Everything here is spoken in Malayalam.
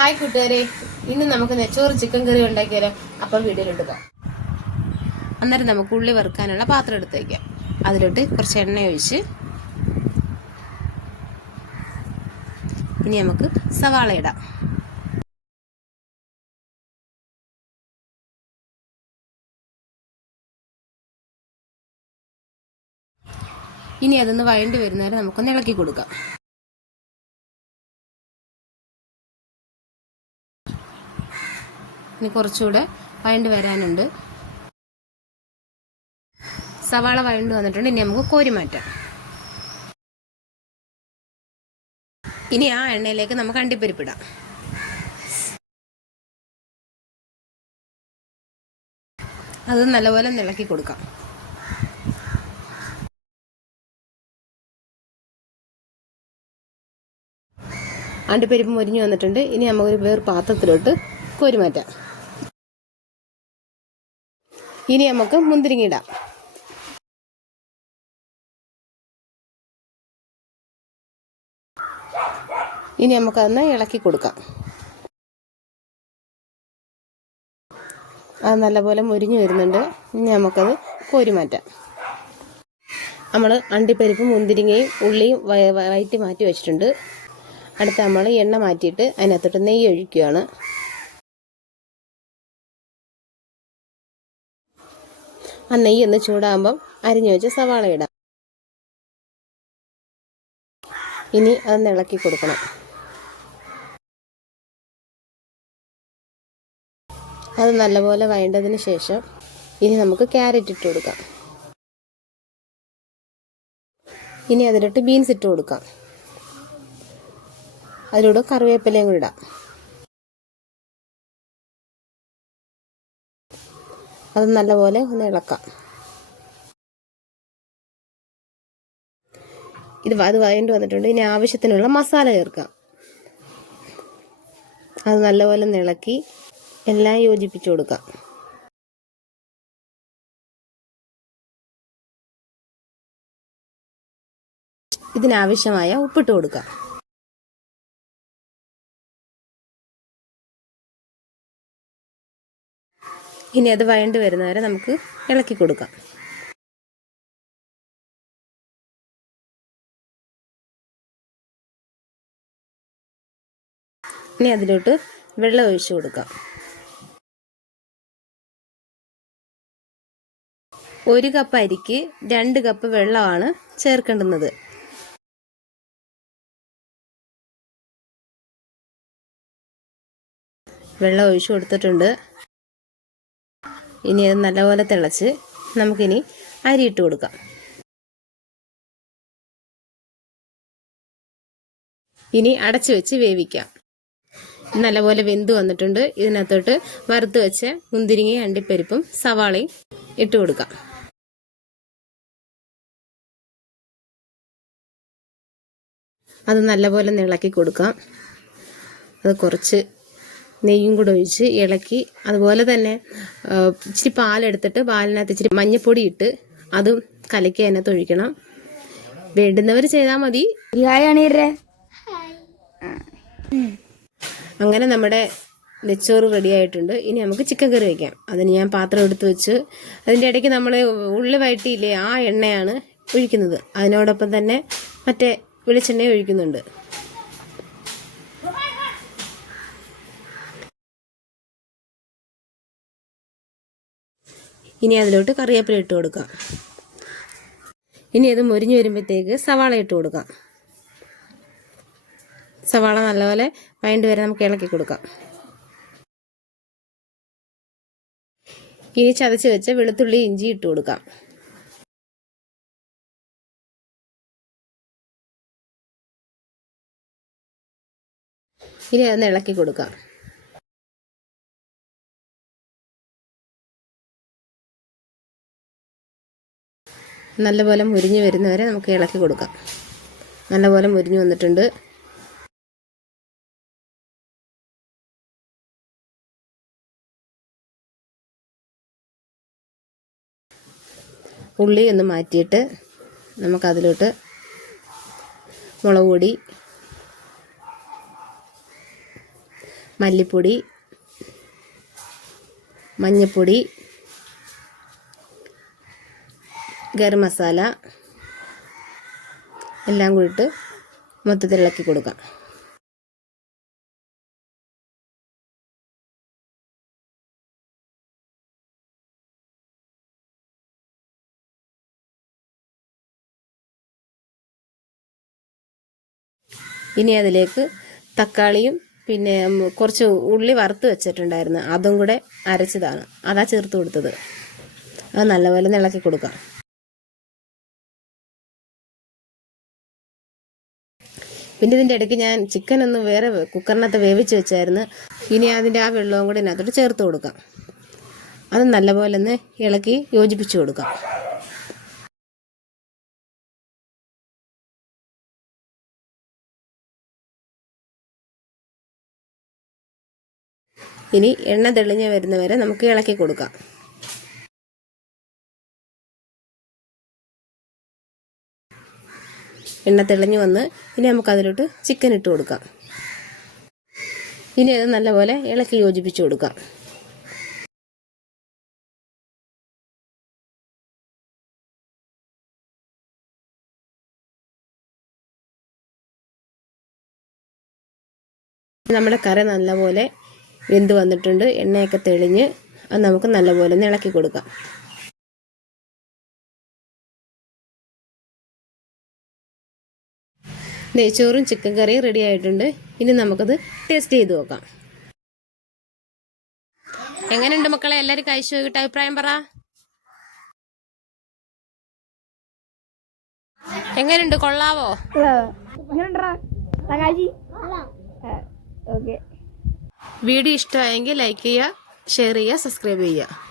ഹായ് കൂട്ടുകാരെ. ഇന്ന് നമുക്ക് നെച്ചോറ് ചിക്കൻ കറി ഉണ്ടാക്കിയാലോ അപ്പം വീഡിയോയിലോട്ട് പോകാം. അന്നേരം നമുക്ക് ഉള്ളി വറുക്കാനുള്ള പാത്രം എടുത്തേക്കാം അതിലോട്ട് കുറച്ച് എണ്ണ ഒഴിച്ച് ഇനി നമുക്ക് സവാള ഇടാം. ഇനി അതൊന്ന് വഴണ്ടി വരുന്നവരെ നമുക്കൊന്ന് ഇളക്കി കൊടുക്കാം. ഇനി കുറച്ചുകൂടെ വഴണ്ട് വരാനുണ്ട്. സവാള വഴണ്ട് വന്നിട്ടുണ്ട്. ഇനി നമുക്ക് കോരി മാറ്റാം. ഇനി ആ എണ്ണയിലേക്ക് നമുക്ക് അണ്ടിപ്പരിപ്പിടാം. അത് നല്ലപോലെ ഇളക്കി കൊടുക്കാം. അണ്ടിപ്പരിപ്പ് മൊരിഞ്ഞു വന്നിട്ടുണ്ട്. ഇനി നമുക്കൊരു വേർ പാത്രത്തിലോട്ട് കോരി മാറ്റാം. ഇനി നമുക്ക് മുന്തിരിങ്ങ ഇടാം. ഇനി നമുക്കതൊന്ന് ഇളക്കി കൊടുക്കാം. അത് നല്ലപോലെ മുരിഞ്ഞു വരുന്നുണ്ട്. ഇനി നമുക്കത് കോരി മാറ്റാം. നമ്മൾ അണ്ടിപ്പരിപ്പും മുന്തിരിങ്ങയും ഉള്ളിയും വയ- വയറ്റി മാറ്റി വെച്ചിട്ടുണ്ട്. അടുത്ത നമ്മൾ എണ്ണ മാറ്റിയിട്ട് അതിനകത്തോട്ട് നെയ്യ് ഒഴിക്കുകയാണ്. ആ നെയ്യ് ഒന്ന് ചൂടാകുമ്പം അരിഞ്ഞു വെച്ച് സവാള ഇടാം. ഇനി അതൊന്ന് ഇളക്കി കൊടുക്കണം. അത് നല്ലപോലെ വഴണ്ടതിന് ശേഷം ഇനി നമുക്ക് ക്യാരറ്റ് ഇട്ട് കൊടുക്കാം. ഇനി അതിലിട്ട് ബീൻസ് ഇട്ട് കൊടുക്കാം. അതിലൂടെ കറിവേപ്പിലയും കൂടി ഇടാം. അത് നല്ലപോലെ ഒന്ന് ഇളക്കാം. ഇത് അത് വഴണ്ട് വന്നിട്ടുണ്ട്. ഇനി ആവശ്യത്തിനുള്ള മസാല ചേർക്കാം. അത് നല്ലപോലെ ഇളക്കി എല്ലാം യോജിപ്പിച്ചു കൊടുക്കാം. ഇതിനാവശ്യമായ ഉപ്പിട്ട് കൊടുക്കാം. ഇനി അത് വഴണ്ട് വരുന്നവരെ നമുക്ക് ഇളക്കി കൊടുക്കാം. ഇനി അതിലോട്ട് വെള്ളം ഒഴിച്ചു കൊടുക്കാം. ഒരു കപ്പ് അരിക്ക് രണ്ട് കപ്പ് വെള്ളമാണ് ചേർക്കേണ്ടുന്നത്. വെള്ളം ഒഴിച്ചു കൊടുത്തിട്ടുണ്ട്. ഇനി അത് നല്ലപോലെ തിളച്ച് നമുക്കിനി അരി ഇട്ട് കൊടുക്കാം. ഇനി അടച്ചു വെച്ച് വേവിക്കാം. നല്ലപോലെ വെന്ത് വന്നിട്ടുണ്ട്. ഇതിനകത്തോട്ട് വറുത്ത് വെച്ച മുന്തിരിങ്ങയും അണ്ടിപ്പരിപ്പും സവാളയും ഇട്ട് കൊടുക്കാം. അത് നല്ലപോലെ ഇളക്കി കൊടുക്കാം. അത് കുറച്ച് നെയ്യും കൂടെ ഒഴിച്ച് ഇളക്കി അതുപോലെ തന്നെ ഇച്ചിരി പാലെടുത്തിട്ട് പാലിനകത്ത് ഇച്ചിരി മഞ്ഞപ്പൊടി ഇട്ട് അതും കലക്കി അതിനകത്ത് ഒഴിക്കണം. വേണ്ടുന്നവർ ചെയ്താൽ മതി. അങ്ങനെ നമ്മുടെ നെച്ചോറ് റെഡി ആയിട്ടുണ്ട്. ഇനി നമുക്ക് ചിക്കൻ കറി വയ്ക്കാം അതിന് ഞാൻ പാത്രം എടുത്ത് വെച്ച് അതിന്റെ ഇടയ്ക്ക് നമ്മൾ ഉള്ളി വഴറ്റിയില്ലേ ആ എണ്ണയാണ് ഒഴിക്കുന്നത്. അതിനോടൊപ്പം തന്നെ മറ്റേ വെളിച്ചെണ്ണ ഒഴിക്കുന്നുണ്ട്. ഇനി അതിലോട്ട് കറിവേപ്പില ഇട്ട് കൊടുക്കാം. ഇനി അത് മുരിഞ്ഞു വരുമ്പോഴത്തേക്ക് സവാള ഇട്ട് കൊടുക്കാം. സവാള നല്ലപോലെ വഴണ്ട് വരെ നമുക്ക് ഇളക്കി കൊടുക്കാം. ഇനി ചതച്ച് വെച്ച വെളുത്തുള്ളി ഇഞ്ചി ഇട്ട് കൊടുക്കാം. ഇനി അതൊന്ന് ഇളക്കി കൊടുക്കാം. നല്ലപോലെ മുരിഞ്ഞ് വരുന്നവരെ നമുക്ക് ഇളക്കി കൊടുക്കാം. നല്ലപോലെ മുരിഞ്ഞ് വന്നിട്ടുണ്ട്. ഉള്ളി ഒന്ന് മാറ്റിയിട്ട് നമുക്കതിലോട്ട് മുളക് പൊടി മല്ലിപ്പൊടി മഞ്ഞൾപ്പൊടി ഗരം മസാല എല്ലാം കൂടിയിട്ട് മൊത്തത്തിൽ ഇളക്കി കൊടുക്കാം. ഇനി അതിലേക്ക് തക്കാളിയും പിന്നെ കുറച്ച് ഉള്ളി വറുത്ത് വെച്ചിട്ടുണ്ടായിരുന്നു. അതും കൂടെ അരച്ചതാണ്. അതാ ചേർത്ത് കൊടുത്തത്. അത് നല്ലപോലെ ഇളക്കി കൊടുക്കാം. പിന്നെ ഇതിന്റെ ഇടയ്ക്ക് ഞാൻ ചിക്കൻ ഒന്ന് വേറെ കുക്കറിനകത്ത് വേവിച്ച് വെച്ചായിരുന്നു. ഇനി അതിന്റെ ആ വെള്ളവും കൂടി ഇതിനകത്തോട്ട് ചേർത്ത് കൊടുക്കാം. അത് നല്ലപോലെ ഒന്ന് ഇളക്കി യോജിപ്പിച്ച് കൊടുക്കാം. ഇനി എണ്ണ തെളിഞ്ഞ് വരുന്നവരെ നമുക്ക് ഇളക്കി കൊടുക്കാം. എണ്ണ തെളിഞ്ഞ് വന്ന് ഇനി നമുക്ക് അതിലോട്ട് ചിക്കൻ ഇട്ട് കൊടുക്കാം. ഇനി അത് നല്ലപോലെ ഇളക്കി യോജിപ്പിച്ച് കൊടുക്കാം. നമ്മുടെ കറി നല്ലപോലെ വെന്ത് വന്നിട്ടുണ്ട്. എണ്ണയൊക്കെ തെളിഞ്ഞ് അത് നമുക്ക് നല്ലപോലെ ഒന്ന് ഇളക്കി കൊടുക്കാം. നെയ്ച്ചോറും ചിക്കൻ കറിയും റെഡി ആയിട്ടുണ്ട്. ഇനി നമുക്കത് ടേസ്റ്റ് ചെയ്ത് നോക്കാം. എങ്ങനെയുണ്ട് മക്കളെ? എല്ലാവരും കഴിച്ചു? നോക്കിയിട്ട് അഭിപ്രായം പറ. എങ്ങനെയുണ്ട്? കൊള്ളാവോ? വീഡിയോ ഇഷ്ടമായെങ്കിൽ ലൈക്ക് ചെയ്യുക ഷെയർ ചെയ്യുക സബ്സ്ക്രൈബ് ചെയ്യുക.